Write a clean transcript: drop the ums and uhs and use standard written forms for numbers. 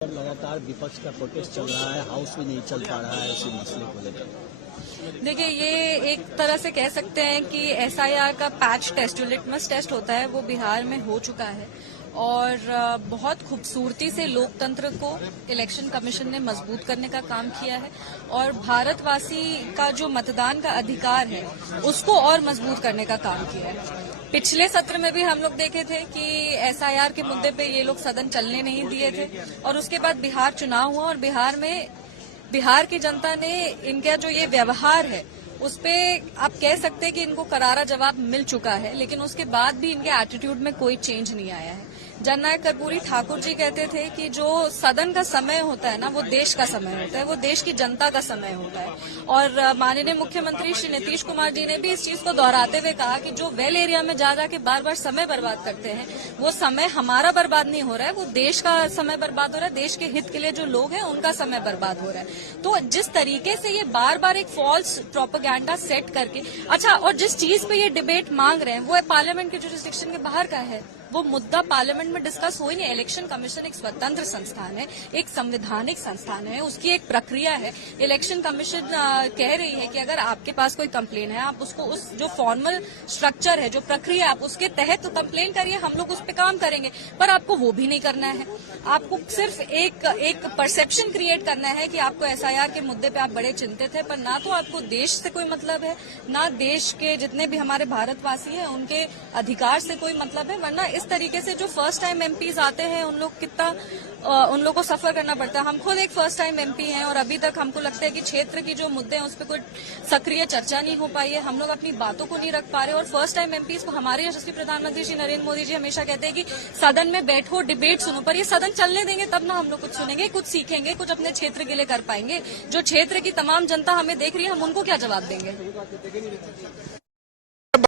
लगातार विपक्ष का प्रोटेस्ट चल रहा है, हाउस में नहीं चल पा रहा है इसी मसले को लेकर। देखिए, ये एक तरह से कह सकते हैं कि एसआईआर का पैच टेस्ट, जो लिटमस टेस्ट होता है, वो बिहार में हो चुका है और बहुत खूबसूरती से लोकतंत्र को इलेक्शन कमीशन ने मजबूत करने का काम किया है और भारतवासी का जो मतदान का अधिकार है उसको और मजबूत करने का काम किया है। पिछले सत्र में भी हम लोग देखे थे कि एसआईआर के मुद्दे पे ये लोग सदन चलने नहीं दिए थे और उसके बाद बिहार चुनाव हुआ और बिहार की जनता ने इनका जो ये व्यवहार है उस पे आप कह सकते हैं कि इनको करारा जवाब मिल चुका है, लेकिन उसके बाद भी इनके एटीट्यूड में कोई चेंज नहीं आया है। जननायक कर्पूरी ठाकुर जी कहते थे कि जो सदन का समय होता है ना, वो देश का समय होता है, वो देश की जनता का समय होता है। और माननीय मुख्यमंत्री श्री नीतीश कुमार जी ने भी इस चीज को दोहराते हुए कहा कि जो वेल एरिया में जा के बार बार समय बर्बाद करते हैं, वो समय हमारा बर्बाद नहीं हो रहा है, वो देश का समय बर्बाद हो रहा है, देश के हित के लिए जो लोग हैं उनका समय बर्बाद हो रहा है। तो जिस तरीके से ये बार बार एक फॉल्स प्रोपेगेंडा सेट करके, अच्छा, और जिस चीज पे ये डिबेट मांग रहे हैं वो पार्लियामेंट के जुरिस्डिक्शन के बाहर का है, वो मुद्दा पार्लियामेंट में डिस्कस हो ही नहीं। इलेक्शन कमीशन एक स्वतंत्र संस्थान है, एक संवैधानिक संस्थान है, उसकी एक प्रक्रिया है। इलेक्शन कमीशन कह रही है कि अगर आपके पास कोई कंप्लेन है, आप उसको उस जो फॉर्मल स्ट्रक्चर है, जो प्रक्रिया, आप उसके तहत तो कंप्लेन करिए, हम लोग उस पर काम करेंगे। पर आपको वो भी नहीं करना है। आपको सिर्फ एक परसेप्शन क्रिएट करना है कि आपको एसआईआर के मुद्दे पे आप बड़े चिंतित है, पर ना तो आपको देश से कोई मतलब है, ना देश के जितने भी हमारे भारतवासी हैं उनके अधिकार से कोई मतलब है। वरना इस तरीके से जो फर्स्ट टाइम एमपीज आते हैं उन लोग को सफर करना पड़ता है। हम खुद एक फर्स्ट टाइम एमपी हैं और अभी तक हमको लगता है कि क्षेत्र की जो मुद्दे हैं उस पर कोई सक्रिय चर्चा नहीं हो पाई है, हम लोग अपनी बातों को नहीं रख पा रहे। और फर्स्ट टाइम एमपीज को हमारे यशस्वी प्रधानमंत्री श्री नरेंद्र मोदी जी हमेशा कहते हैं कि सदन में बैठो, डिबेट सुनो, पर ये सदन चलने देंगे तब ना हम लोग कुछ सुनेंगे, कुछ सीखेंगे, कुछ अपने क्षेत्र के लिए कर पाएंगे। जो क्षेत्र की तमाम जनता हमें देख रही है, हम उनको क्या जवाब देंगे।